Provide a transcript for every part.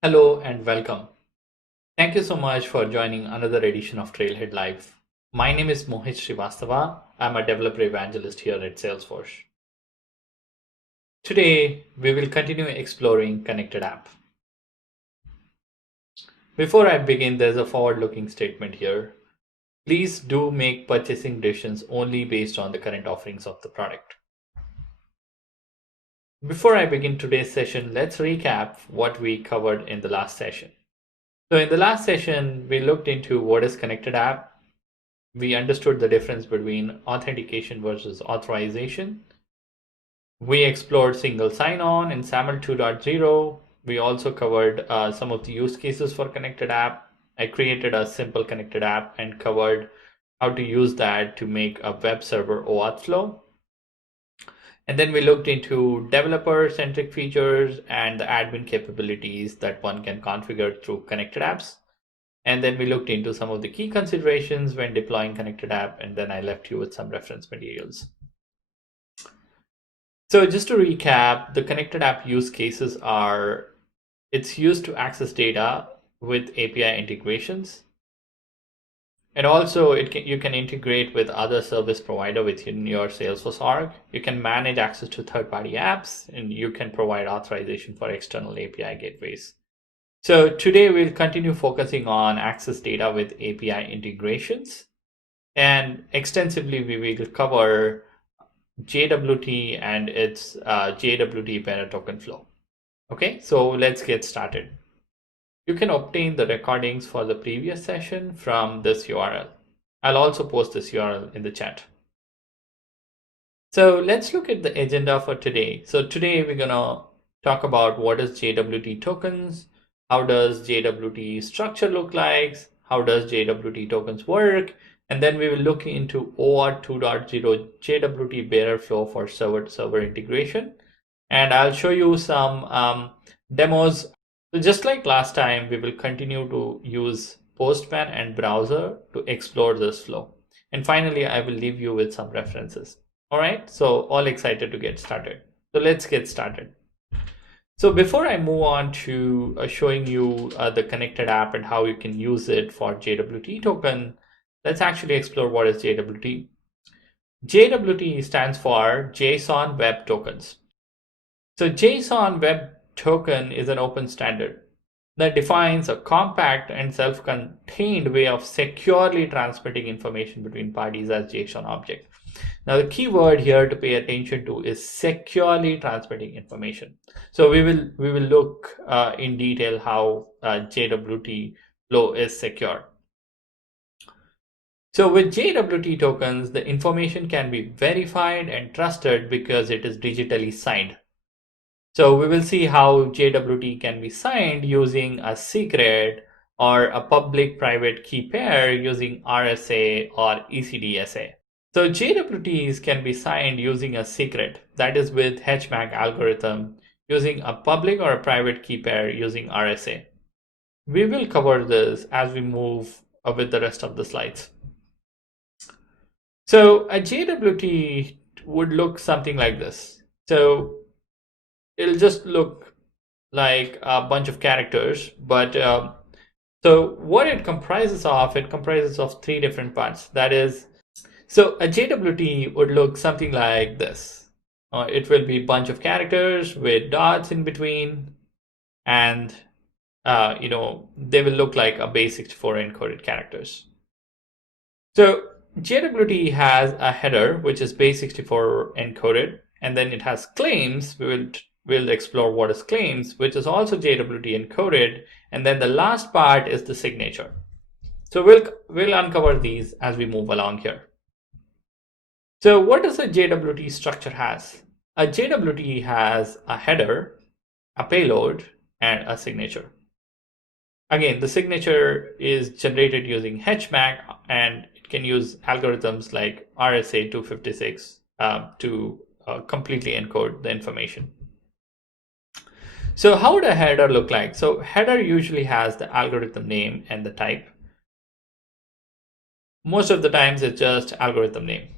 Hello and welcome. Thank you so much for joining another edition of Trailhead Live. My name is Mohit Srivastava. I'm a developer evangelist here at Salesforce. Today, we will continue exploring Connected App. Before I begin, there's a forward-looking statement here. Please do make purchasing decisions only based on the current offerings of the product. Before I begin today's session, let's recap what we covered in the last session. So in the last session, we looked into what is Connected App. We understood the difference between authentication versus authorization. We explored single sign-on in SAML 2.0. We also covered some of the use cases for Connected App. I created a simple Connected App and covered how to use that to make a web server OAuth flow. And then we looked into developer-centric features and the admin capabilities that one can configure through Connected Apps. And then we looked into some of the key considerations when deploying Connected App, and then I left you with some reference materials. So just to recap, the Connected App use cases are, it's used to access data with API integrations. And also you can integrate with other service provider within your Salesforce org. You can manage access to third-party apps, and you can provide authorization for external API gateways. So today we'll continue focusing on access data with API integrations, and extensively we will cover JWT and its JWT bearer token flow. Okay, so let's get started. You can obtain the recordings for the previous session from this URL. I'll also post this URL in the chat. So let's look at the agenda for today. So today we're gonna talk about what is JWT tokens, how does JWT structure look like, how does JWT tokens work, and then we will look into OAuth 2.0 JWT bearer flow for server-to-server integration. And I'll show you some demos. So just like last time, we will continue to use Postman and browser to explore this flow. And finally, I will leave you with some references. All right, so all excited to get started. So let's get started. So before I move on to showing you the connected app and how you can use it for JWT token, let's actually explore what is JWT. JWT stands for JSON Web Tokens. So JSON Web Token is an open standard that defines a compact and self-contained way of securely transmitting information between parties as JSON object. Now, the key word here to pay attention to is securely transmitting information. So we will look in detail how JWT flow is secure. So with JWT tokens, the information can be verified and trusted because it is digitally signed. So we will see how JWT can be signed using a secret or a public-private key pair using RSA or ECDSA. So JWTs can be signed using a secret, that is with HMAC algorithm, using a public or a private key pair using RSA. We will cover this as we move with the rest of the slides. So a JWT would look something like this. So it'll just look like a bunch of characters, but so what it comprises of three different parts. That is, so a JWT would look something like this. It will be a bunch of characters with dots in between, and they will look like a base64 encoded characters. So JWT has a header which is base64 encoded, and then it has claims. We'll explore what is claims, which is also JWT encoded, and then the last part is the signature. So we'll uncover these as we move along here. So what does a JWT structure has? A JWT has a header, a payload, and a signature. Again, the signature is generated using HMAC, and it can use algorithms like RSA 256 to completely encode the information. So how would a header look like? So header usually has the algorithm name and the type. Most of the times it's just algorithm name.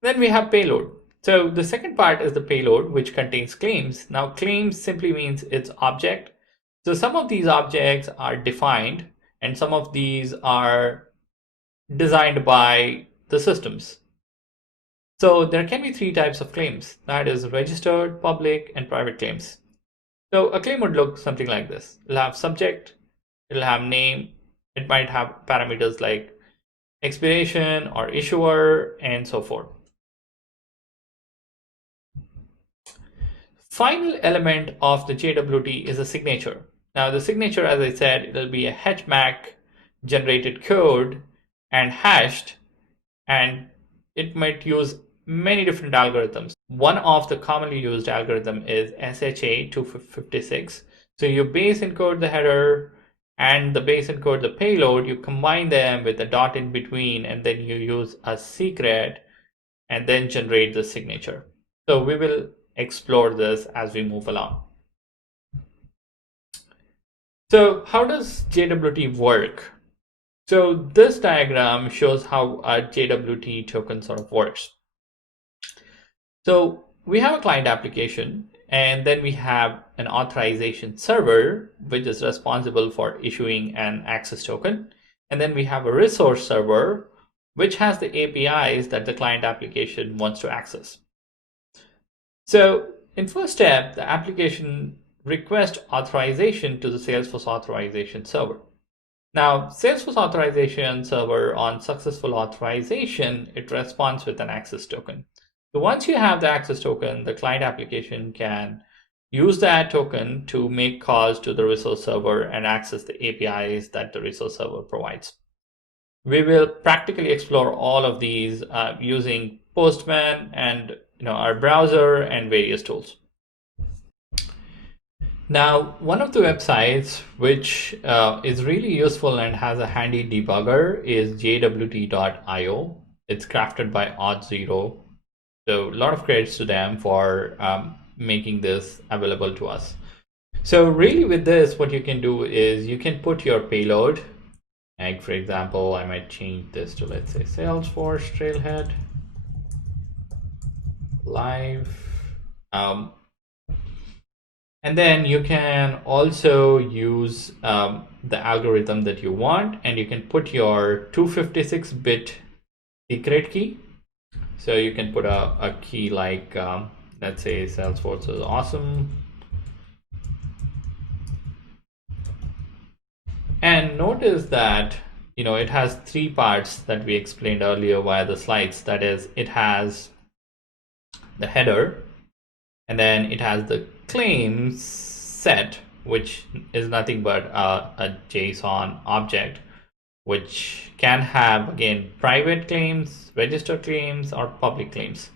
Then we have payload. So the second part is the payload, which contains claims. Now, claims simply means it's object. So some of these objects are defined, and some of these are designed by the systems. So there can be three types of claims, that is registered, public, and private claims. So a claim would look something like this. It'll have subject, it'll have name, it might have parameters like expiration or issuer, and so forth. Final element of the JWT is a signature. Now the signature, as I said, it'll be a HMAC generated code and hashed, and it might use many different algorithms. One of the commonly used algorithm is SHA-256. So you base encode the header and the base encode the payload, you combine them with a dot in between, and then you use a secret and then generate the signature. So we will explore this as we move along. So how does JWT work? So this diagram shows how a JWT token sort of works. So we have a client application, and then we have an authorization server, which is responsible for issuing an access token. And then we have a resource server, which has the APIs that the client application wants to access. So in first step, the application requests authorization to the Salesforce authorization server. Now, Salesforce authorization server, on successful authorization, it responds with an access token. So once you have the access token, the client application can use that token to make calls to the resource server and access the APIs that the resource server provides. We will practically explore all of these using Postman and our browser and various tools. Now, one of the websites which is really useful and has a handy debugger is jwt.io. It's crafted by Auth0. So a lot of credits to them for making this available to us. So really with this, what you can do is you can put your payload. Like for example, I might change this to, let's say, Salesforce Trailhead Live. And then you can also use the algorithm that you want, and you can put your 256-bit secret key. So you can put a key like, let's say, Salesforce is awesome. And notice that it has three parts that we explained earlier via the slides. That is, it has the header, and then it has the claims set, which is nothing but a JSON object, which can have, again, private claims, registered claims, or public claims.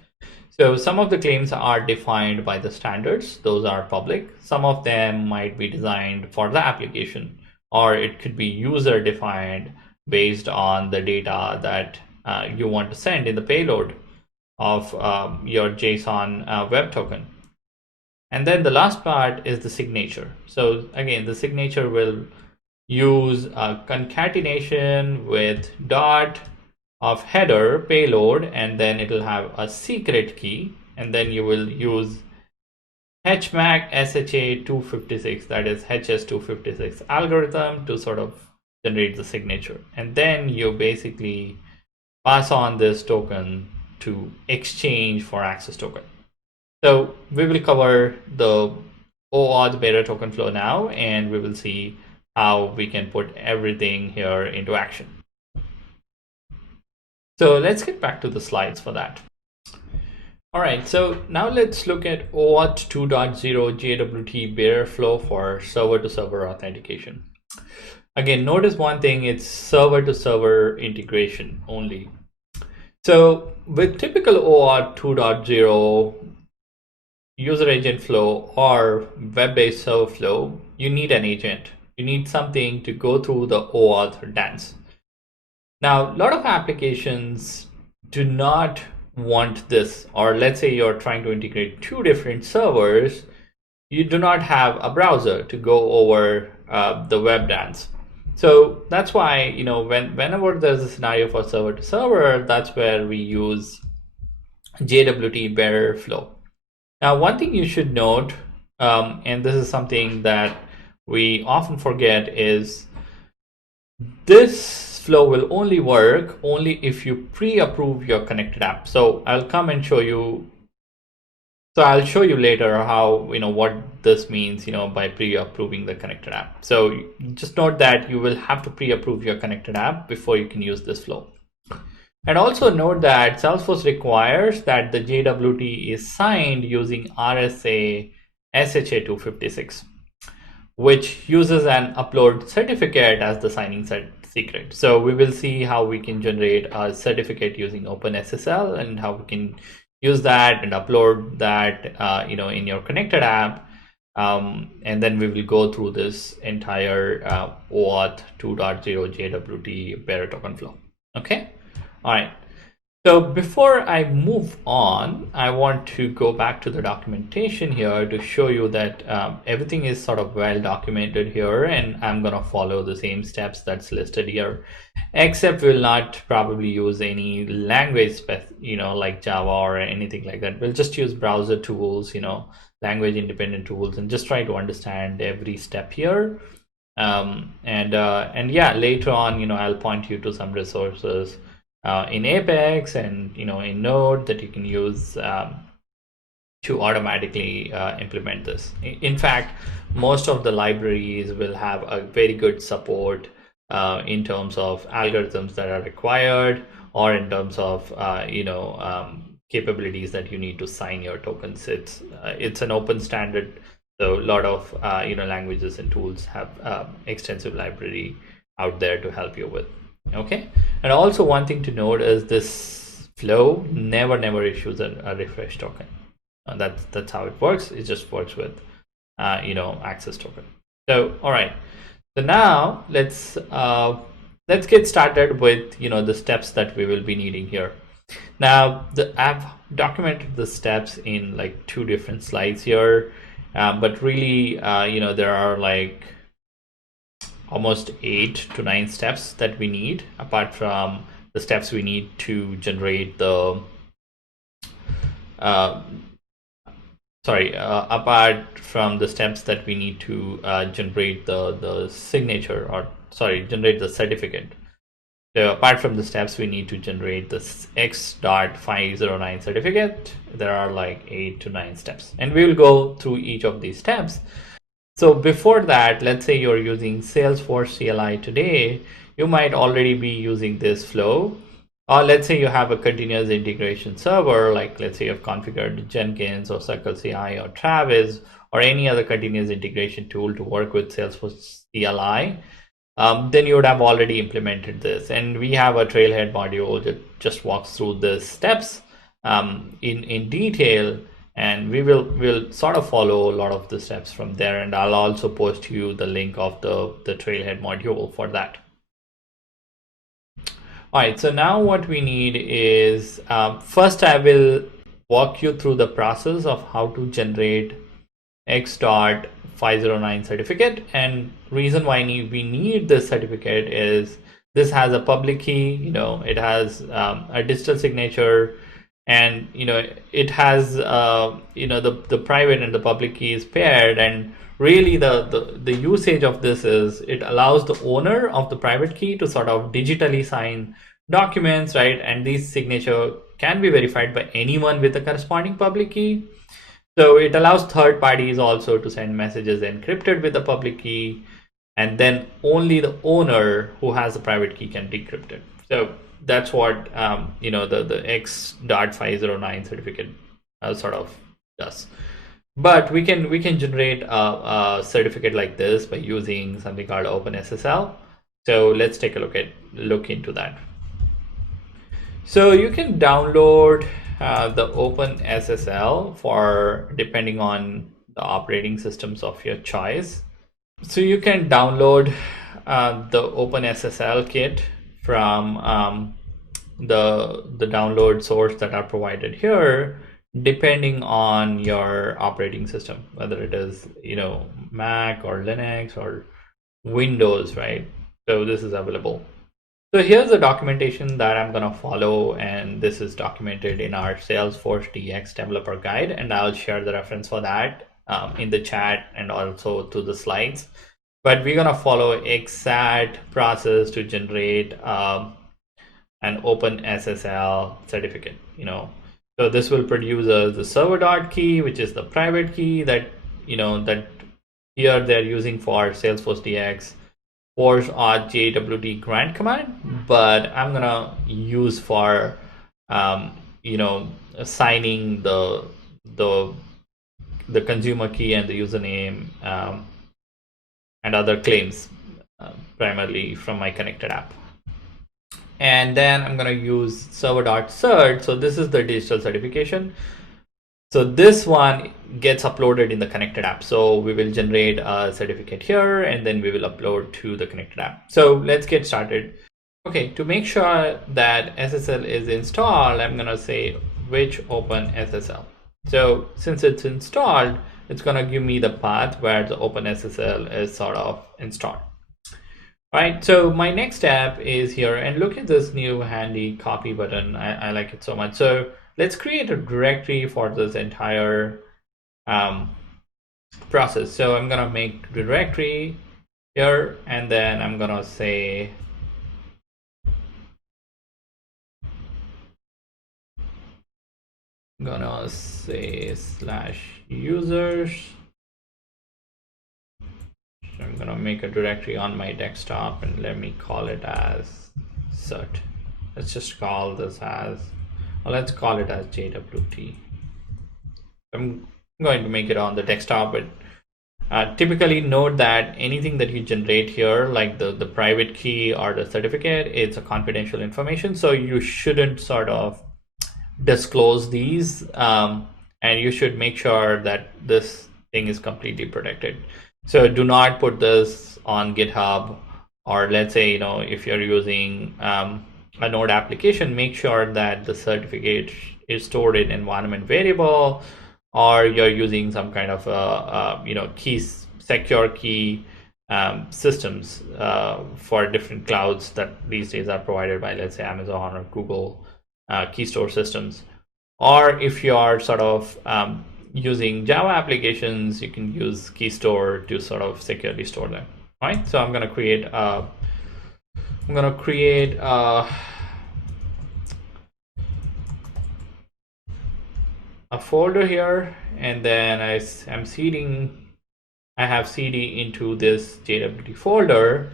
So some of the claims are defined by the standards. Those are public. Some of them might be designed for the application, or it could be user defined based on the data that you want to send in the payload of your JSON web token. And then the last part is the signature. So again, the signature will use a concatenation with dot of header payload, and then it will have a secret key, and then you will use HMAC SHA-256, that is HS-256 algorithm, to sort of generate the signature. And then you basically pass on this token to exchange for access token. So we will cover the OAuth beta token flow now, and we will see how we can put everything here into action. So let's get back to the slides for that. All right, so now let's look at OAuth 2.0 JWT beta flow for server-to-server authentication. Again, notice one thing, it's server-to-server integration only. So with typical OAuth 2.0 user agent flow or web-based server flow, you need an agent. You need something to go through the OAuth dance. Now, a lot of applications do not want this, or let's say you're trying to integrate two different servers, you do not have a browser to go over the web dance. So that's why, whenever there's a scenario for server to server, that's where we use JWT bearer flow. Now, one thing you should note, and this is something that we often forget, is this flow will only work only if you pre-approve your connected app. So I'll come and show you. So I'll show you later how, what this means, by pre-approving the connected app. So just note that you will have to pre-approve your connected app before you can use this flow. And also note that Salesforce requires that the JWT is signed using RSA SHA 256, which uses an upload certificate as the signing secret. So we will see how we can generate a certificate using OpenSSL and how we can use that and upload that in your connected app. And then we will go through this entire OAuth 2.0 JWT bearer token flow. Okay. All right. So before I move on, I want to go back to the documentation here to show you that everything is sort of well documented here, and I'm going to follow the same steps that's listed here, except we'll not probably use any language, like Java or anything like that. We'll just use browser tools, language independent tools, and just try to understand every step here. And yeah, later on, I'll point you to some resources in Apex and in Node that you can use to automatically implement this. In fact, most of the libraries will have a very good support in terms of algorithms that are required, or in terms of capabilities that you need to sign your tokens. It's an open standard, so a lot of languages and tools have extensive library out there to help you with. Okay, and also one thing to note is this flow never issues a refresh token. That's how it works. It just works with access token. So all right, so now let's get started with the steps that we will be needing here. Now I've documented the steps in like 2 different slides here, but really there are like almost 8 to 9 steps that we need, apart from the steps we need to generate the apart from the steps that we need to generate the signature, or generate the certificate. So apart from the steps we need to generate the X.509 certificate, there are like 8 to 9 steps, and we will go through each of these steps. So before that, let's say you're using Salesforce CLI today, you might already be using this flow. Or let's say you have a continuous integration server, like let's say you've configured Jenkins or Circle CI or Travis or any other continuous integration tool to work with Salesforce CLI. Then you would have already implemented this. And we have a Trailhead module that just walks through the steps in detail. And we'll sort of follow a lot of the steps from there, and I'll also post you the link of the Trailhead module for that. All right, so now what we need is first I will walk you through the process of how to generate X.509 certificate. And reason why we need this certificate is this has a public key, it has a digital signature, and it has the private and the public key is paired. And really the usage of this is it allows the owner of the private key to sort of digitally sign documents, right? And these signature can be verified by anyone with a corresponding public key. So it allows third parties also to send messages encrypted with the public key, and then only the owner who has the private key can decrypt it. So that's what the X.509 certificate sort of does. But we can generate a certificate like this by using something called OpenSSL. So let's take a look into that. So you can download the OpenSSL for depending on the operating systems of your choice. So you can download the OpenSSL kit from the download source that are provided here, depending on your operating system, whether it is Mac or Linux or Windows, right? So this is available. So here's the documentation that I'm going to follow, and this is documented in our Salesforce DX developer guide, and I'll share the reference for that in the chat and also to the slides. But we're going to follow exact process to generate an open SSL certificate, So this will produce the server dot key, which is the private key that, that here they're using for Salesforce DX force auth JWT grant command, but I'm gonna use for assigning the the consumer key and the username and other claims primarily from my connected app. And then I'm gonna use server.cert. So this is the digital certification. So this one gets uploaded in the connected app. So we will generate a certificate here and then we will upload to the connected app. So let's get started. Okay, to make sure that SSL is installed, I'm gonna say which open SSL. So since it's installed, it's gonna give me the path where the open SSL is sort of installed. All right, so my next step is here, and look at this new handy copy button. I like it so much. So let's create a directory for this entire process. So I'm gonna make directory here, and then I'm gonna say /users. So I'm gonna make a directory on my desktop, and let me call it as cert. Let's just call this as, well, let's call it as JWT. I'm going to make it on the desktop, but typically note that anything that you generate here, like the private key or the certificate, it's a confidential information. So you shouldn't sort of disclose these, and you should make sure that this thing is completely protected. So do not put this on GitHub, or let's say, if you're using a node application, make sure that the certificate is stored in environment variable, or you're using some kind of secure key systems for different clouds that these days are provided by, let's say, Amazon or Google key store systems. Or if you are sort of using Java applications, you can use key store to sort of securely store them. Right? So I'm going to create a folder here, and then I have cd into this JWT folder.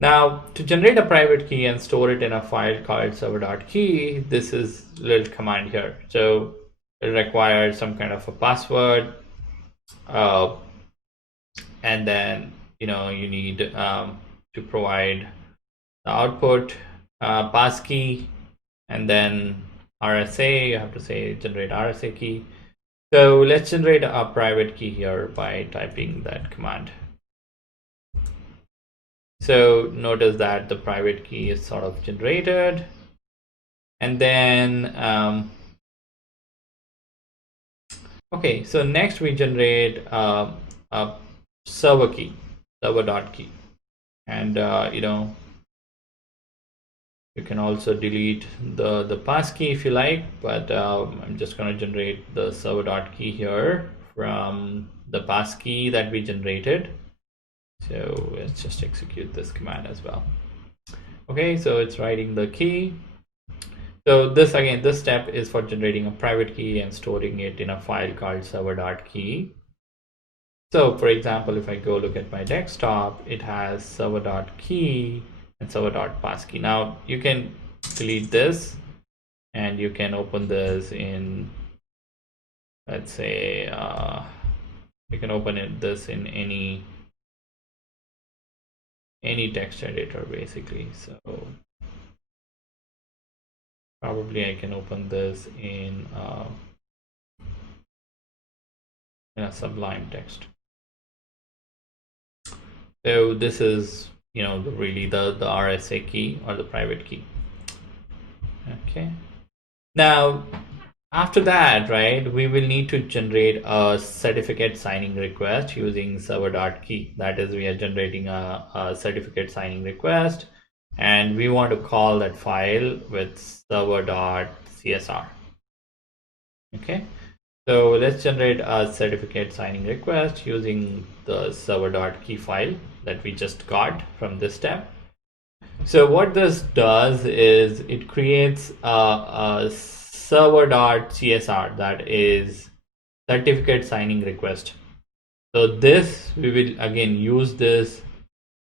Now, to generate a private key and store it in a file called server.key, this is a little command here. So it requires some kind of a password, and then you need to provide the output passkey, and then RSA. You have to say generate RSA key. So let's generate a private key here by typing that command. So notice that the private key is sort of generated, and then okay, so next we generate a server key, server.key, and you can also delete the passkey if you like, but I'm just going to generate the server.key here from the passkey that we generated. So let's just execute this command as well. Okay, so it's writing the key. So this step is for generating a private key and storing it in a file called server.key. So for example, if I go look at my desktop, it has server.key and server.passkey. Now you can delete this, and you can open this in, let's say, you can open this in any text editor basically. So probably I can open this in a Sublime text. So this is really the RSA key or the private key. Okay. Now after that, right, we will need to generate a certificate signing request using server.key. That is, we are generating a certificate signing request, and we want to call that file with server.csr. Okay, so let's generate a certificate signing request using the server.key file that we just got from this step. So what this does is it creates a server.csr, that is certificate signing request. So this, we will again use this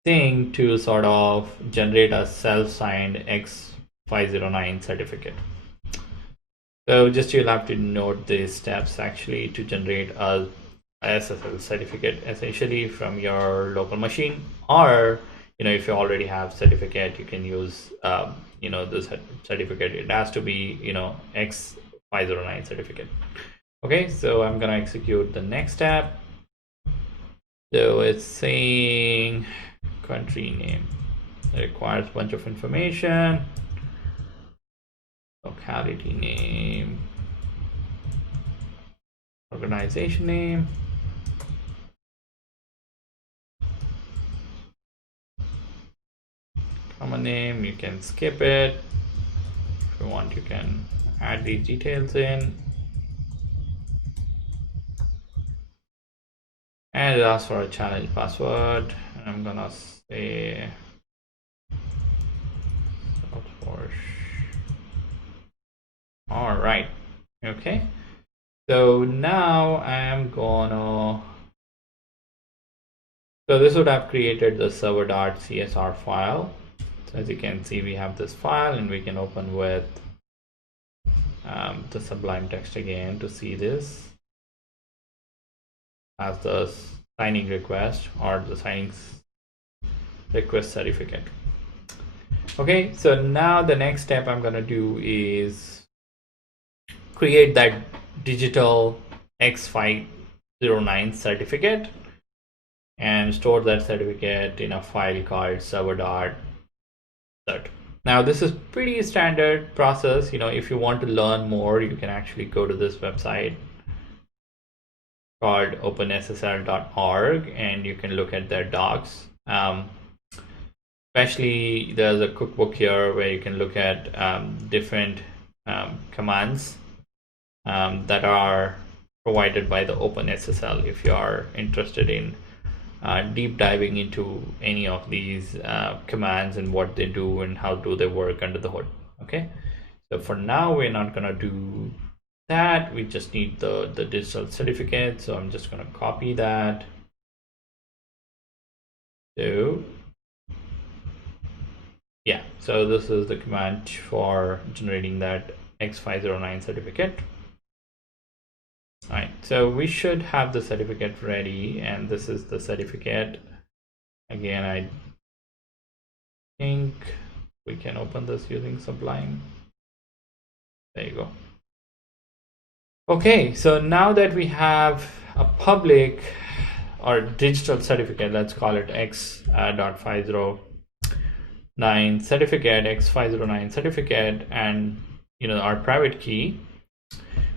thing to sort of generate a self-signed X509 certificate. So just you'll have to note these steps actually to generate a SSL certificate essentially from your local machine, or if you already have certificate, you can use this certificate. It has to be X509 certificate. Okay, so I'm gonna execute the next step. So it's saying country name. It requires a bunch of information. Locality name. Organization name. Common name, you can skip it. If you want, you can add these details in. And it asks for a challenge password. And I'm gonna say Salesforce. All right. Okay. So now I'm gonna. So this would have created the server.csr file. So as you can see, we have this file, and we can open with the Sublime text again to see this as the signing request or the signing request certificate. Okay, so now the next step I'm going to do is create that digital X509 certificate and store that certificate in a file called server.cert. Now this is pretty standard process. If you want to learn more, you can actually go to this website called openssl.org, and you can look at their docs. Especially there's a cookbook here where you can look at different commands that are provided by the OpenSSL if you are interested in deep diving into any of these commands and what they do and how do they work under the hood. Okay, so for now we're not going to do that. We just need the digital certificate, so I'm just going to copy that. So yeah, so this is the command for generating that X509 certificate. All right, so we should have the certificate ready, and this is the certificate. Again, I think we can open this using Sublime. There you go. Okay, so now that we have a public or digital certificate, let's call it X.509 certificate, X509 certificate, and our private key,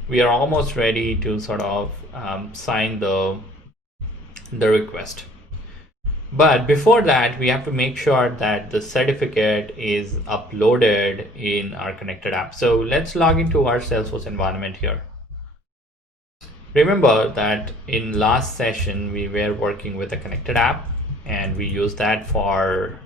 we are almost ready to sort of sign the request. But before that, we have to make sure that the certificate is uploaded in our connected app. So let's log into our Salesforce environment here. Remember that in last session, we were working with a connected app, and we used that for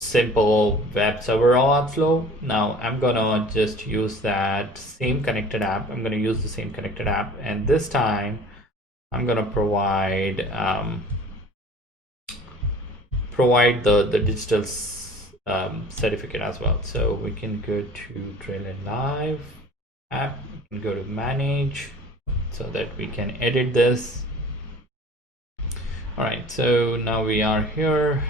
simple web server OAuth flow. Now I'm gonna just use that same connected app. I'm gonna use the same connected app, and this time I'm gonna provide the digital certificate as well. So we can go to Trailhead Live app, we can go to manage so that we can edit this. All right, so now we are here.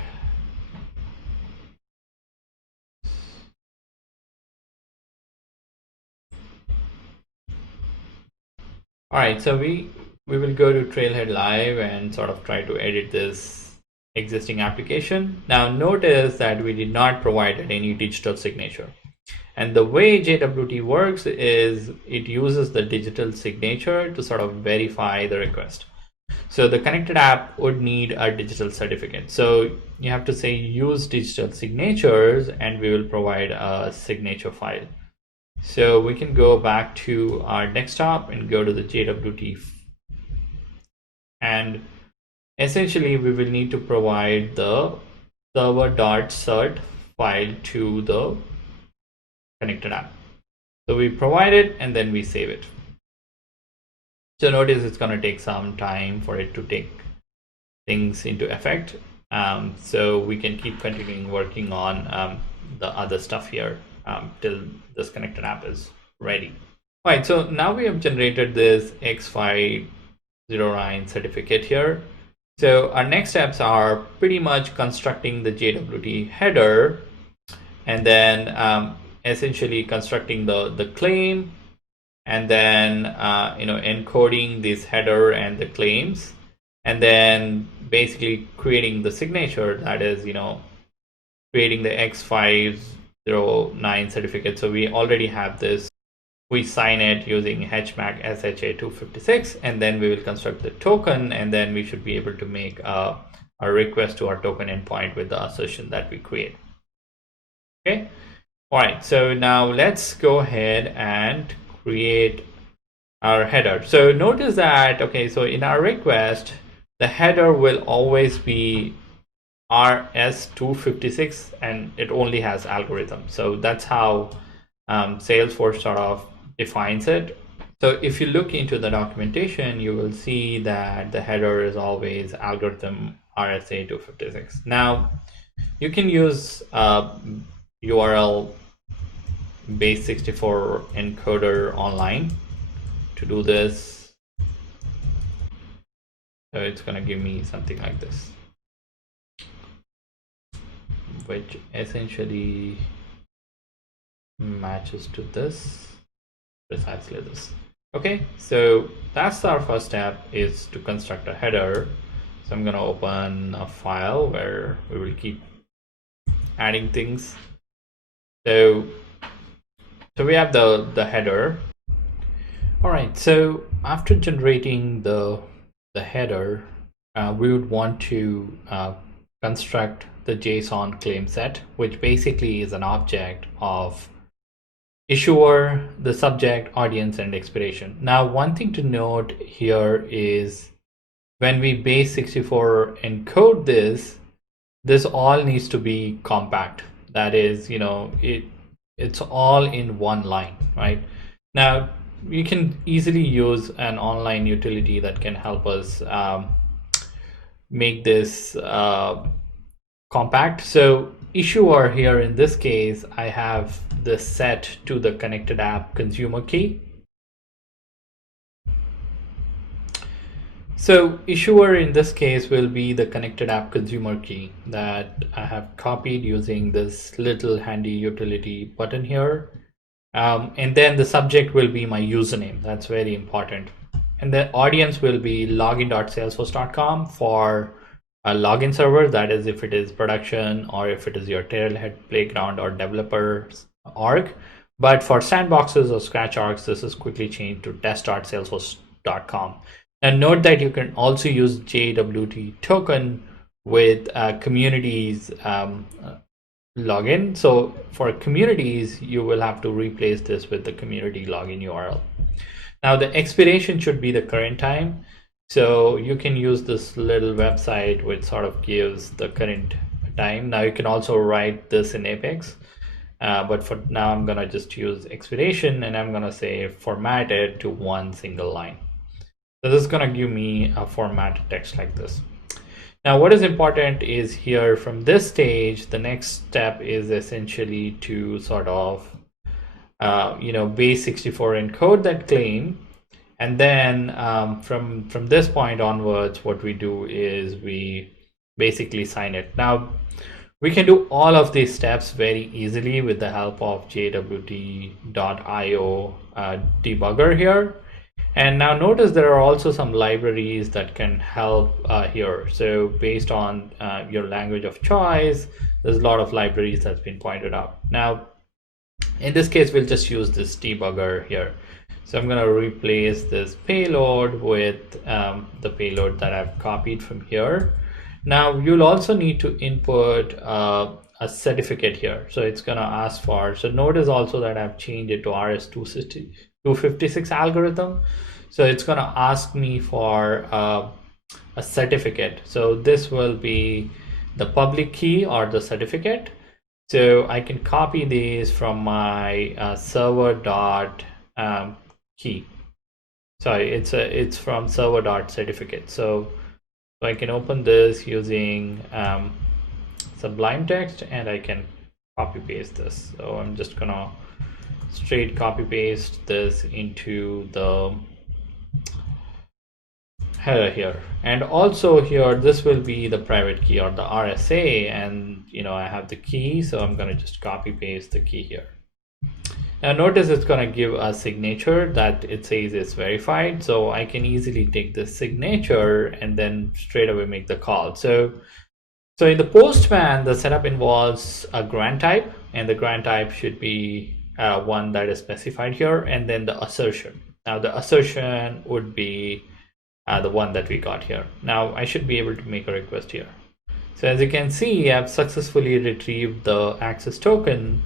All right, so we will go to Trailhead Live and sort of try to edit this existing application. Now notice that we did not provide any digital signature. And the way JWT works is it uses the digital signature to sort of verify the request. So the connected app would need a digital certificate. So you have to say use digital signatures, and we will provide a signature file. So we can go back to our desktop and go to the JWT, and essentially we will need to provide the server.cert file to the connected app. So we provide it and then we save it. So notice it's going to take some time for it to take things into effect. So we can keep continuing working on the other stuff here till this connected app is ready. All right, so now we have generated this X509 certificate here. So our next steps are pretty much constructing the JWT header, and then essentially constructing the claim, and then encoding this header and the claims, and then basically creating the signature, that is creating the X509 certificate. So we already have this. We sign it using HMAC SHA-256, and then we will construct the token, and then we should be able to make a request to our token endpoint with the assertion that we create. Okay. All right, so now let's go ahead and create our header. So notice that, okay, so in our request, the header will always be RS256, and it only has algorithm. So that's how Salesforce sort of defines it. So if you look into the documentation, you will see that the header is always algorithm RSA256. Now, you can use URL base64 encoder online to do this. So it's going to give me something like this, which essentially matches to this, precisely this. Okay, so that's our first step, is to construct a header. So I'm going to open a file where we will keep adding things. So we have the header. All right, so after generating the header, we would want to construct the JSON claim set, which basically is an object of issuer, the subject, audience, and expiration. Now, one thing to note here is when we base64 encode this all needs to be compact. That is, it's all in one line, right? Now, you can easily use an online utility that can help us make this compact. So issuer here, in this case, I have this set to the connected app consumer key. So issuer in this case will be the connected app consumer key that I have copied using this little handy utility button here. And then the subject will be my username. That's very important. And the audience will be login.salesforce.com for a login server. That is if it is production, or if it is your Trailhead Playground or developers org. But for sandboxes or scratch orgs, this is quickly changed to test.salesforce.com. And note that you can also use JWT token with communities login. So for communities, you will have to replace this with the community login URL. Now the expiration should be the current time. So you can use this little website which sort of gives the current time. Now you can also write this in Apex. But for now, I'm going to just use expiration, and I'm going to say formatted to one single line. So this is going to give me a formatted text like this. Now, what is important is here from this stage, the next step is essentially to sort of, base64 encode that claim. And then from this point onwards, what we do is we basically sign it. Now, we can do all of these steps very easily with the help of jwt.io debugger here. And now notice there are also some libraries that can help here. So based on your language of choice, there's a lot of libraries that's been pointed out. Now, in this case, we'll just use this debugger here. So I'm going to replace this payload with the payload that I've copied from here. Now you'll also need to input a certificate here. So it's going to ask for, so notice also that I've changed it to RS256 algorithm. So it's going to ask me for a certificate. So this will be the public key or the certificate. So I can copy these from my server dot key. Sorry, it's from server dot certificate. So I can open this using Sublime Text, and I can copy paste this. So I'm just gonna straight copy paste this into the header here. And also here, this will be the private key or the RSA, and I have the key, so I'm gonna just copy paste the key here. Now notice it's going to give a signature that it says it's verified. So I can easily take this signature and then straight away make the call. So in the Postman, the setup involves a grant type, and the grant type should be one that is specified here, and then the assertion. Now the assertion would be the one that we got here. Now I should be able to make a request here. So as you can see, I've successfully retrieved the access token,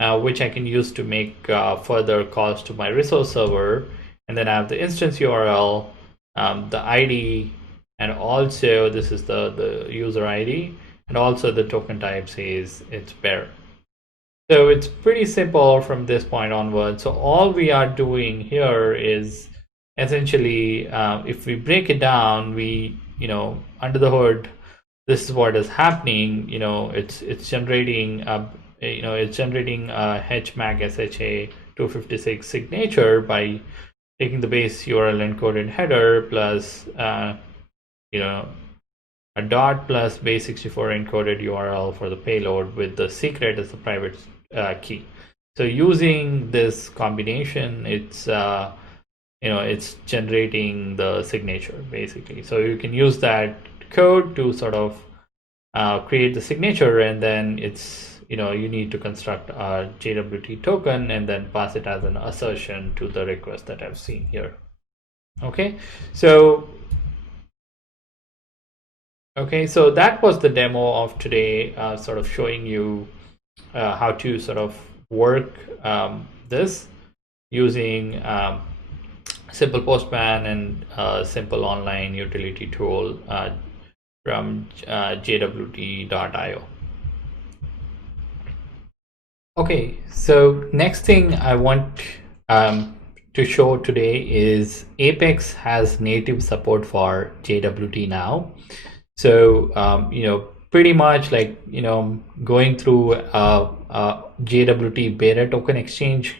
which I can use to make further calls to my resource server. And then I have the instance URL, the ID, and also this is the user ID, and also the token type says it's bearer. So it's pretty simple from this point onward. So all we are doing here is essentially, if we break it down, we, under the hood, this is what is happening. It's generating it's generating a HMAC SHA 256 signature by taking the base URL encoded header plus a dot plus base 64 encoded URL for the payload with the secret as the private key. So using this combination, it's generating the signature basically. So you can use that code to sort of create the signature, and then you need to construct a JWT token and then pass it as an assertion to the request that I've seen here. Okay, so that was the demo of today, sort of showing you how to sort of work this using simple Postman and simple online utility tool from jwt.io. Okay, so next thing I want to show today is Apex has native support for JWT now. So pretty much like going through a JWT bearer token exchange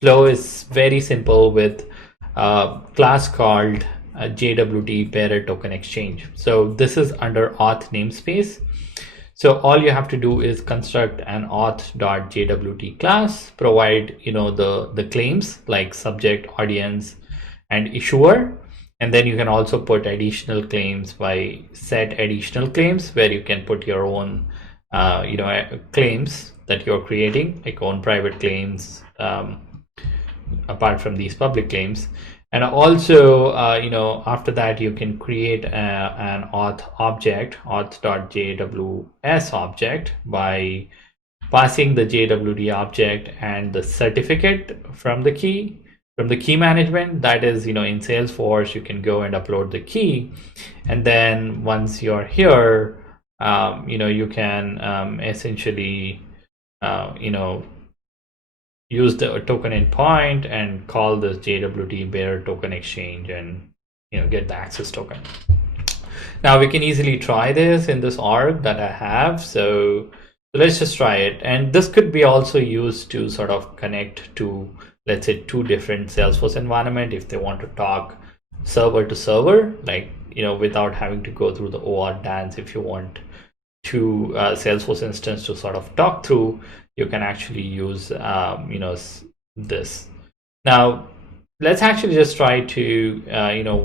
flow is very simple with a class called JWT bearer token exchange. So this is under auth namespace. So all you have to do is construct an auth.jwt class, provide the claims like subject, audience, and issuer, and then you can also put additional claims by set additional claims, where you can put your own claims that you're creating, like own private claims apart from these public claims. And also, after that, you can create an auth object, auth.jws object, by passing the JWT object and the certificate from the key management. That is, in Salesforce, you can go and upload the key. And then once you're here, you can essentially, use the token endpoint and call this JWT bearer token exchange and get the access token. Now we can easily try this in this org that I have. So let's just try it. And this could be also used to sort of connect to, let's say, two different Salesforce environment if they want to talk server to server, like without having to go through the OAuth dance. If you want to Salesforce instance to sort of talk through, you can actually use this. Now let's actually just try to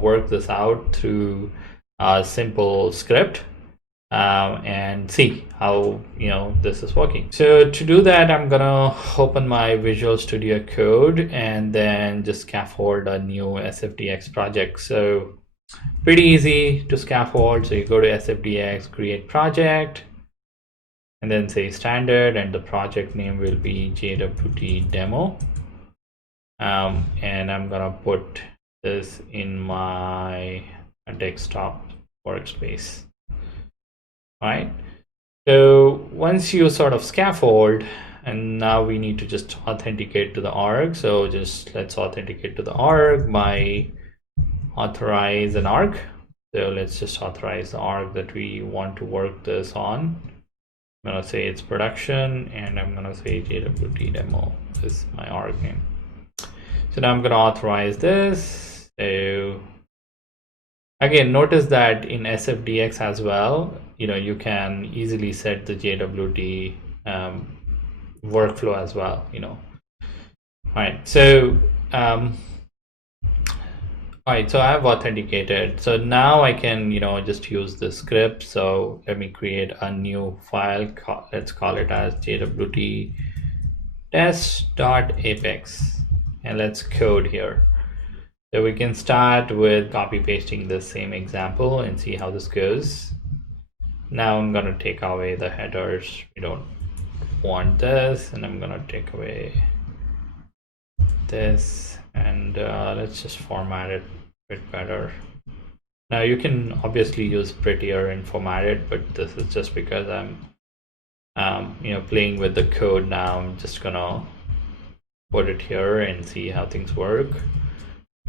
work this out through a simple script. and see how this is working. So to do that, I'm gonna open my Visual Studio Code and then just scaffold a new SFDX project. So pretty easy to scaffold. So you go to SFDX, create project, and then say standard, and the project name will be JWT demo. And I'm gonna put this in my desktop workspace. Right. So once you sort of scaffold, and now we need to just authenticate to the org. So just let's authenticate to the org by authorize an org. So let's just authorize the org that we want to work this on. I'm gonna say it's production, and I'm gonna say JWT demo is my org name. So now I'm gonna authorize this. So again, notice that in SFDX as well, you can easily set the JWT workflow as well. All right. So all right, so I have authenticated. So now I can, just use the script. So let me create a new file. Let's call it as JWT test.apex, and let's code here. So we can start with copy pasting the same example and see how this goes. Now I'm going to take away the headers. We don't want this, and I'm going to take away this, and let's just format it a bit better. Now you can obviously use prettier and format it, but this is just because I'm playing with the code now. I'm just gonna put it here and see how things work.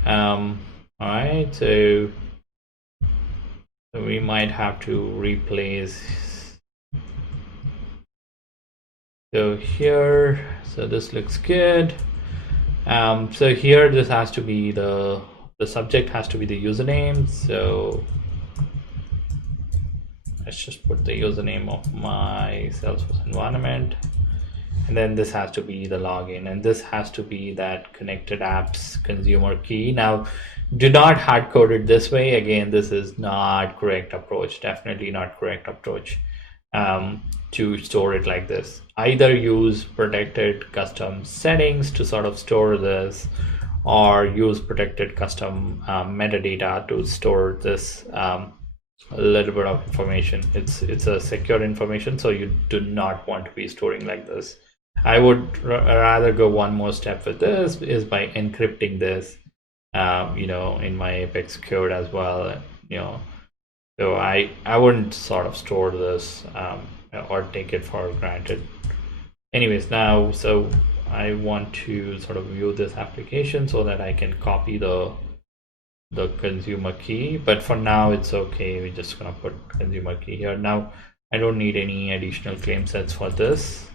All right, so we might have to replace. So here, so this looks good. So here, this has to be the subject has to be the username. So let's just put the username of my Salesforce environment, and then this has to be the login, and this has to be that connected apps consumer key. Now, do not hard code it this way. Again, this is not correct approach. Definitely not correct approach to store it like this. Either use protected custom settings to sort of store this, or use protected custom metadata to store this a little bit of information. It's a secure information, so you do not want to be storing like this. I would rather go one more step with this, is by encrypting this in my Apex code as well. So I wouldn't sort of store this or take it for granted. Anyways, now, so I want to sort of view this application so that I can copy the consumer key, but for now it's okay. We're just gonna put consumer key here. Now I don't need any additional claim sets for this,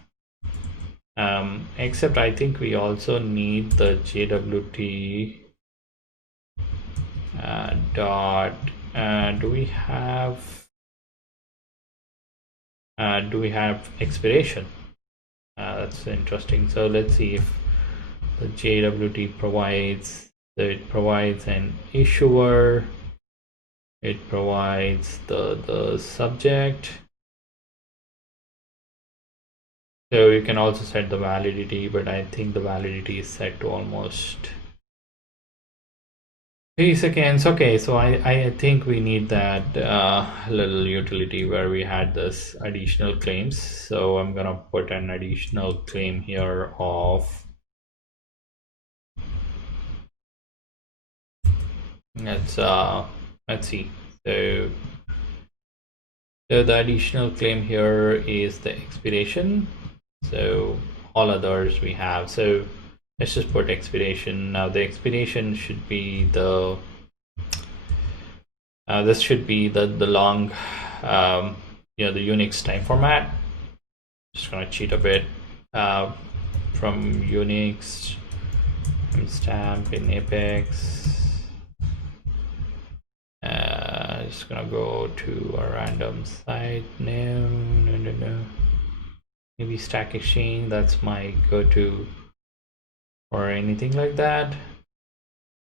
except I think we also need the JWT dot. Do we have expiration? That's interesting. So let's see if the JWT provides. So it provides an issuer. It provides the subject. So you can also set the validity, but I think the validity is set to almost 3 seconds. Okay, so I think we need that little utility where we had this additional claims. So I'm gonna put an additional claim here of, let's see. So the additional claim here is the expiration. So all others we have. So let's just put expiration. Now the expiration should be the this should be the long the Unix time format. Just gonna cheat a bit from Unix stamp in Apex. Just gonna go to a random site. No. Maybe Stack Exchange. That's my go-to, or anything like that.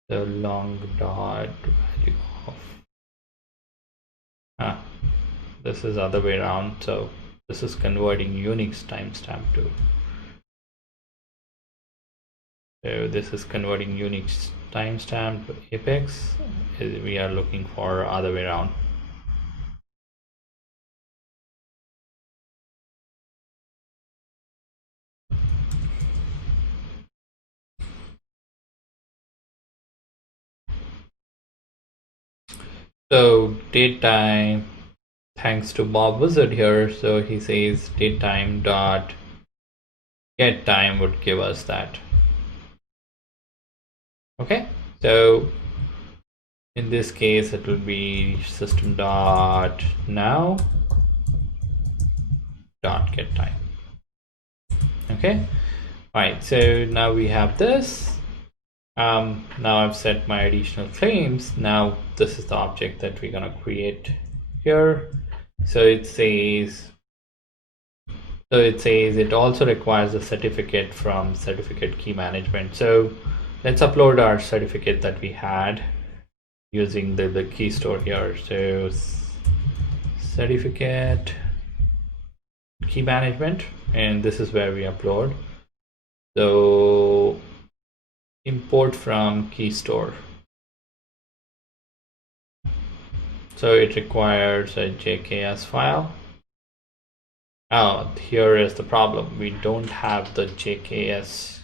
The long dot value of this is other way around. So this is converting Unix timestamp to. So this is converting Unix timestamp to Apex. We are looking for other way around. So date time, thanks to Bob Wizard here. So he says date time dot get time would give us that. Okay, so in this case it will be system dot now dot get time. Okay, all right, so now we have this. Now I've set my additional claims. Now this is the object that we're gonna create here. So it says it also requires a certificate from certificate key management. So let's upload our certificate that we had using the key store here. So certificate key management, and this is where we upload. So import from key store. So it requires a JKS file. Oh, here is the problem. We don't have the JKS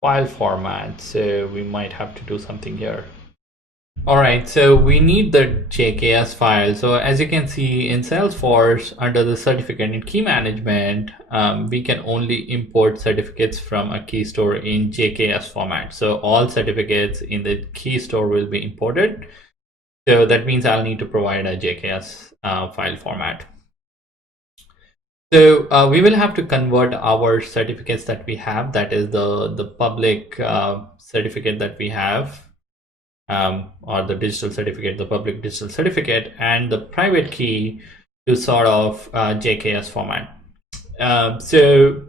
file format, so we might have to do something here. All right, so we need the JKS file. So as you can see in Salesforce, under the certificate and key management, we can only import certificates from a key store in JKS format. So all certificates in the key store will be imported. So that means I'll need to provide a JKS file format. So we will have to convert our certificates that we have, that is the public certificate that we have, or the digital certificate, the public digital certificate, and the private key to sort of JKS format. So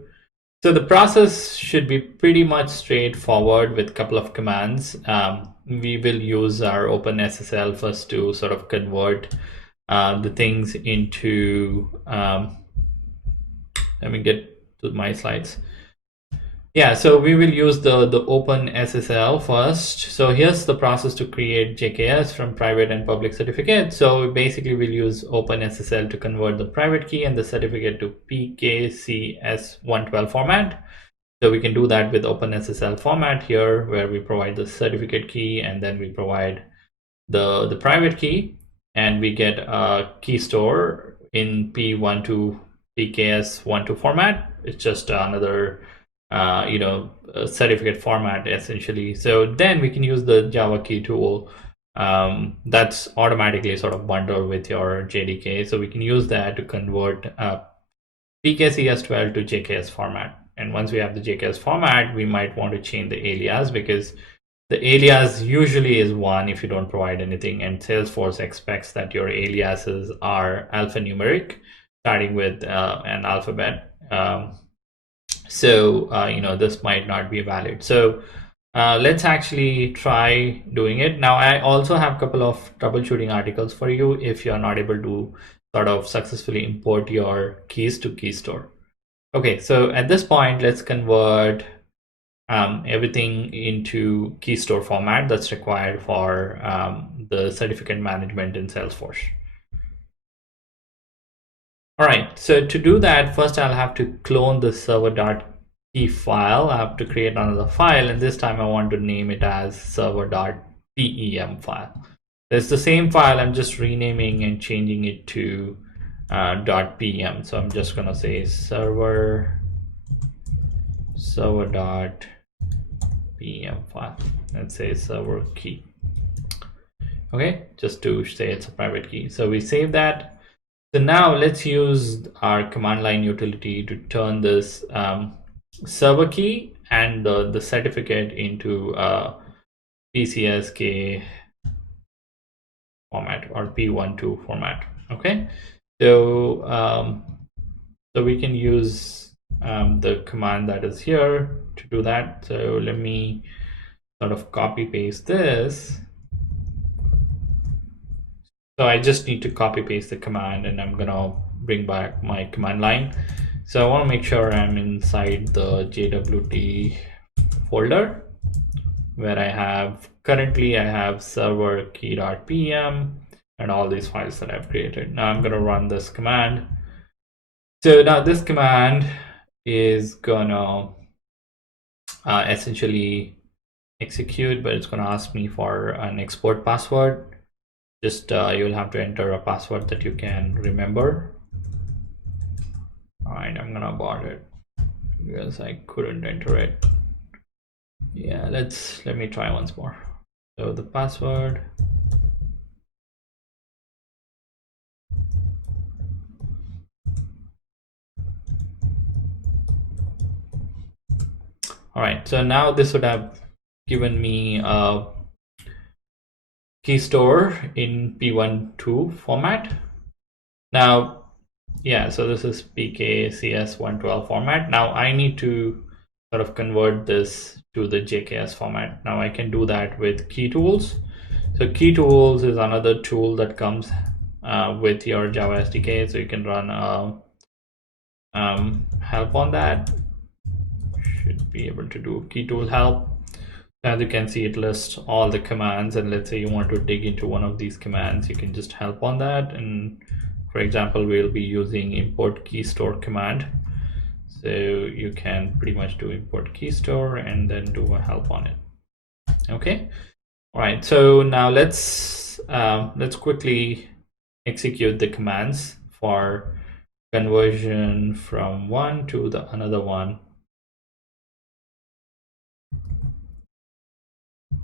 the process should be pretty much straightforward with a couple of commands. We will use our OpenSSL first to sort of convert the things into, let me get to my slides. Yeah, so we will use the OpenSSL first. So here's the process to create JKS from private and public certificate. So basically we'll use OpenSSL to convert the private key and the certificate to PKCS112 format. So we can do that with OpenSSL format here, where we provide the certificate key and then we provide the private key, and we get a key store in P12 PKS12 format. It's just another certificate format essentially. So then we can use the Java key tool that's automatically sort of bundled with your JDK. So we can use that to convert PKCS12 to JKS format. And once we have the JKS format, we might want to change the alias, because the alias usually is 1 if you don't provide anything, and Salesforce expects that your aliases are alphanumeric, starting with an alphabet. This might not be valid. So let's actually try doing it. Now, I also have a couple of troubleshooting articles for you if you're not able to sort of successfully import your keys to key store. Okay, so at this point, let's convert everything into key store format that's required for the certificate management in Salesforce. All right, so to do that, first I'll have to clone the server.key file. I have to create another file, and this time I want to name it as server.pem file. It's the same file, I'm just renaming and changing it to .pem. So I'm just gonna say server.pem file, and say server key. Okay, just to say it's a private key. So we save that. So now let's use our command line utility to turn this server key and the certificate into PCSK format or P12 format. Okay, so we can use the command that is here to do that. So let me sort of copy paste this. So I just need to copy paste the command, and I'm gonna bring back my command line. So I want to make sure I'm inside the JWT folder where currently I have server key.pm and all these files that I've created. Now I'm going to run this command. So now this command is gonna essentially execute, but it's gonna ask me for an export password. Just you'll have to enter a password that you can remember. All right, I'm gonna abort it because I couldn't enter it. Yeah, let me try once more. So the password. All right, so now this would have given me a key store in P12 format. Now, yeah, so this is PKCS112 format. Now I need to sort of convert this to the JKS format. Now I can do that with key tools. So key tools is another tool that comes with your Java SDK. So you can run help on that. Should be able to do key tool help. As you can see, it lists all the commands, and let's say you want to dig into one of these commands, you can just help on that. And for example, we'll be using import key store command. So you can pretty much do import key store and then do a help on it. Okay. All right. So now let's quickly execute the commands for conversion from one to the another one.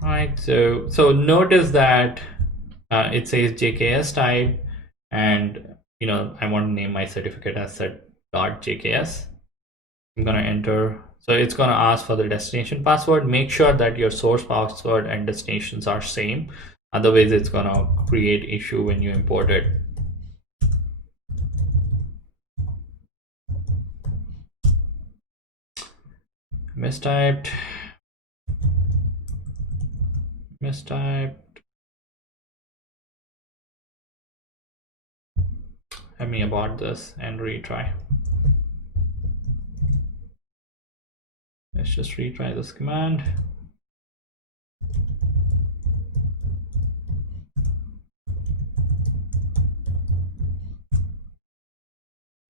All right, so notice that it says JKS type, and I want to name my certificate as set.jks. I'm gonna enter. So it's gonna ask for the destination password. Make sure that your source password and destinations are same. Otherwise, it's gonna create issue when you import it. Mistyped. Let me abort this and retry. Let's just retry this command.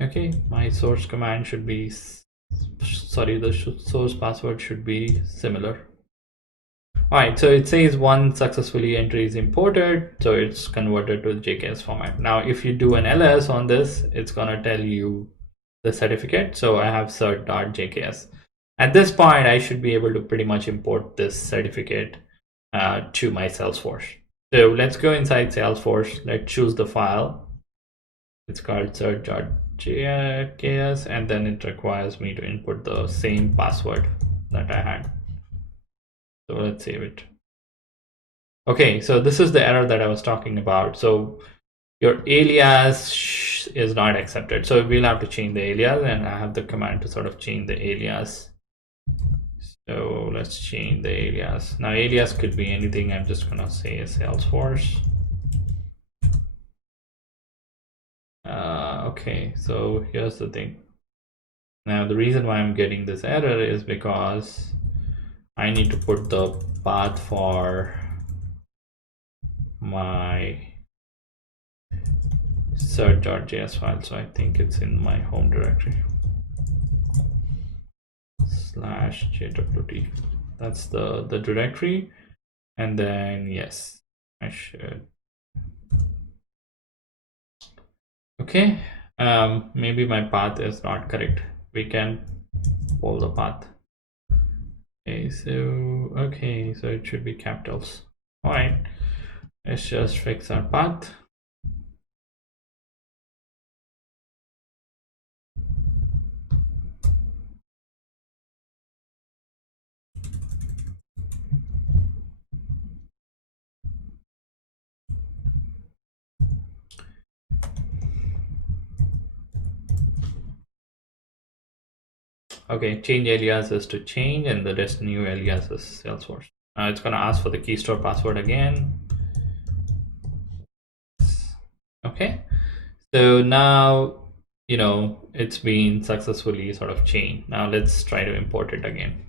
Okay, my source command should be, sorry, the source password should be similar. All right, so it says one successfully entry is imported, so it's converted to the JKS format. Now, if you do an ls on this, it's gonna tell you the certificate. So I have cert.jks. At this point, I should be able to pretty much import this certificate to my Salesforce. So let's go inside Salesforce. Let's choose the file. It's called cert.jks, and then it requires me to input the same password that I had. So let's save it. Okay, so this is the error that I was talking about. So your alias is not accepted. So we'll have to change the alias, and I have the command to sort of change the alias. So let's change the alias. Now alias could be anything. I'm just gonna say Salesforce. Okay, so here's the thing. Now the reason why I'm getting this error is because I need to put the path for my cert.js file. So I think it's in my home directory /jwt. That's the directory. And then yes, I should. Okay, maybe my path is not correct. We can pull the path. Okay, so it should be capitals. All right, let's just fix our path. Okay, change alias is to change, and the new alias is Salesforce. It's gonna ask for the key store password again. Okay, so now it's been successfully sort of chained. Now let's try to import it again.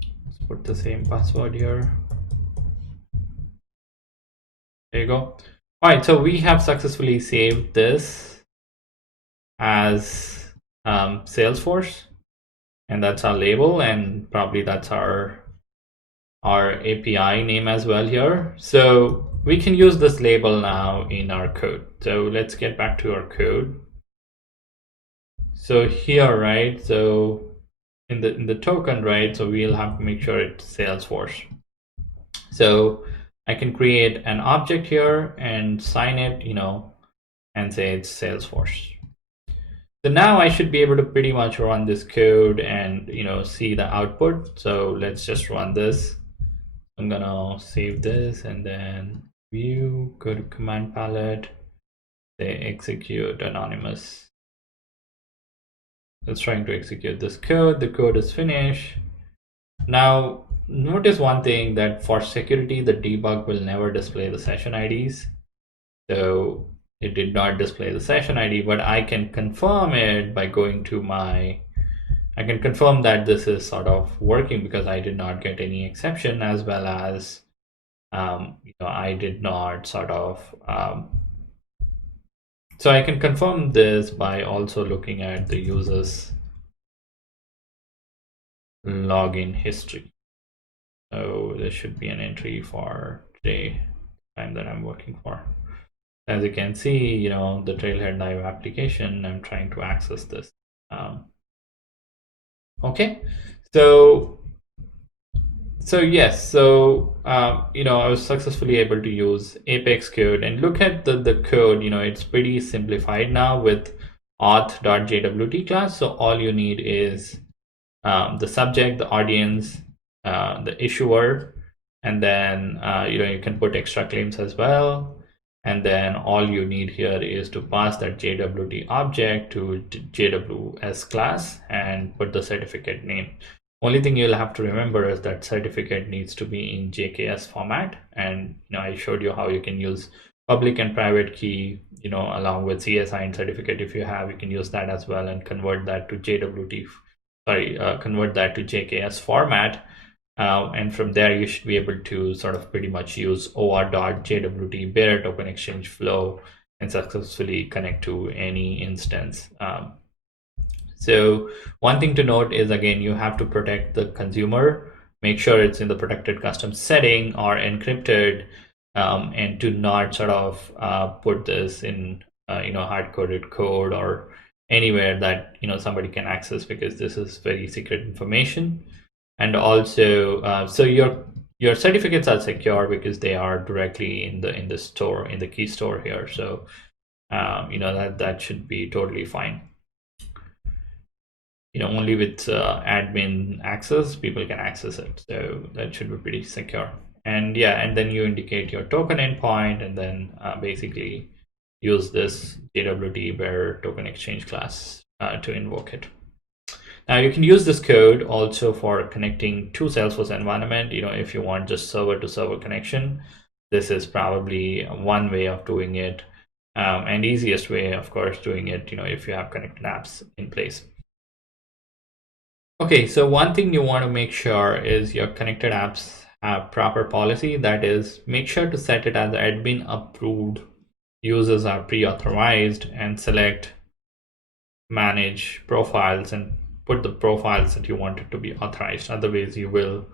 Let's put the same password here. There you go. All right, so we have successfully saved this as Salesforce, and that's our label, and probably that's our API name as well here. So we can use this label now in our code. So let's get back to our code. So here, right? So in the token, right? So we'll have to make sure it's Salesforce. So I can create an object here and sign it, and say it's Salesforce. So now I should be able to pretty much run this code and see the output. So let's just run this. I'm gonna save this and then view, go to command palette, say execute anonymous. It's trying to execute this code. The code is finished. Now notice one thing, that for security the debug will never display the session IDs. So it did not display the session ID, but I can confirm it by going to I can confirm that this is sort of working because I did not get any exception, as well as I did not sort of so I can confirm this by also looking at the user's login history. So there should be an entry for today, time that I'm working for. As you can see, the Trailhead Live application, I'm trying to access this. Okay, so yes, so I was successfully able to use Apex code, and look at the code. It's pretty simplified now with auth.jwt class. So all you need is the subject, the audience, the issuer, and then you can put extra claims as well. And then all you need here is to pass that JWT object to JWS class and put the certificate name. Only thing you'll have to remember is that certificate needs to be in JKS format. And I showed you how you can use public and private key, along with CSI and certificate. If you have, you can use that as well and convert that to convert that to JKS format. And from there, you should be able to sort of pretty much use or.jwt bearer token exchange flow and successfully connect to any instance. So one thing to note is, again, you have to protect the consumer, make sure it's in the protected custom setting or encrypted, and to not sort of put this in hard-coded code or anywhere that somebody can access, because this is very secret information. And also, so your certificates are secure because they are directly in the store, in the key store here. So that should be totally fine. Only with admin access people can access it, so that should be pretty secure. And yeah, and then you indicate your token endpoint, and then basically use this JWT bearer token exchange class to invoke it. Now you can use this code also for connecting to Salesforce environment. If you want just server to server connection, this is probably one way of doing it, and easiest way, of course, doing it if you have connected apps in place. Okay, so one thing you want to make sure is your connected apps have proper policy. That is, make sure to set it as admin approved, users are pre-authorized, and select manage profiles and put the profiles that you want it to be authorized. Otherwise, you will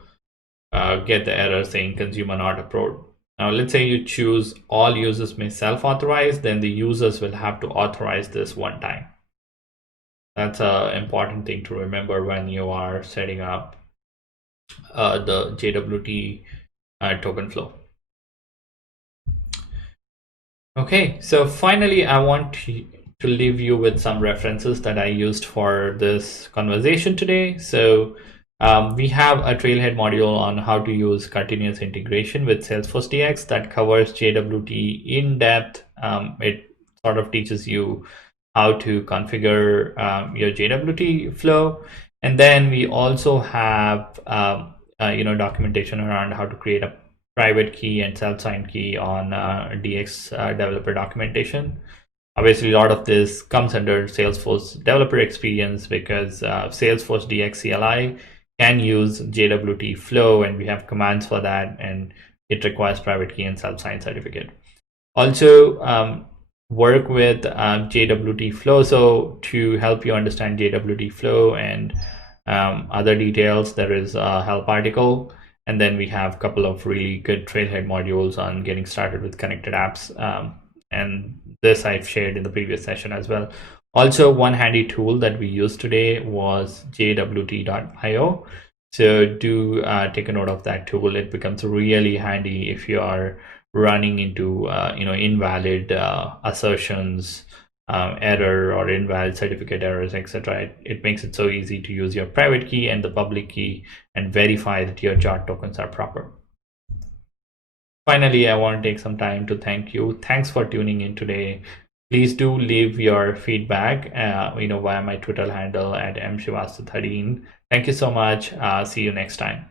get the error saying consumer not approved. Now, let's say you choose all users may self-authorize, then the users will have to authorize this one time. That's an important thing to remember when you are setting up the JWT token flow. Okay, so finally, I want to leave you with some references that I used for this conversation today. So we have a Trailhead module on how to use continuous integration with Salesforce DX that covers JWT in depth. It sort of teaches you how to configure your JWT flow. And then we also have documentation around how to create a private key and self-signed key on DX developer documentation. Obviously, a lot of this comes under Salesforce developer experience because Salesforce DX CLI can use JWT flow, and we have commands for that, and it requires private key and self-signed certificate. Also, work with JWT flow. So to help you understand JWT flow and other details, there is a help article. And then we have a couple of really good Trailhead modules on getting started with connected apps. And this I've shared in the previous session as well. Also, one handy tool that we used today was jwt.io. So do take a note of that tool. It becomes really handy if you are running into invalid assertions, error or invalid certificate errors, etc. It makes it so easy to use your private key and the public key and verify that your chart tokens are proper. Finally, I want to take some time to thank you. Thanks for tuning in today. Please do leave your feedback via my Twitter handle at mshivastu13. Thank you so much. See you next time.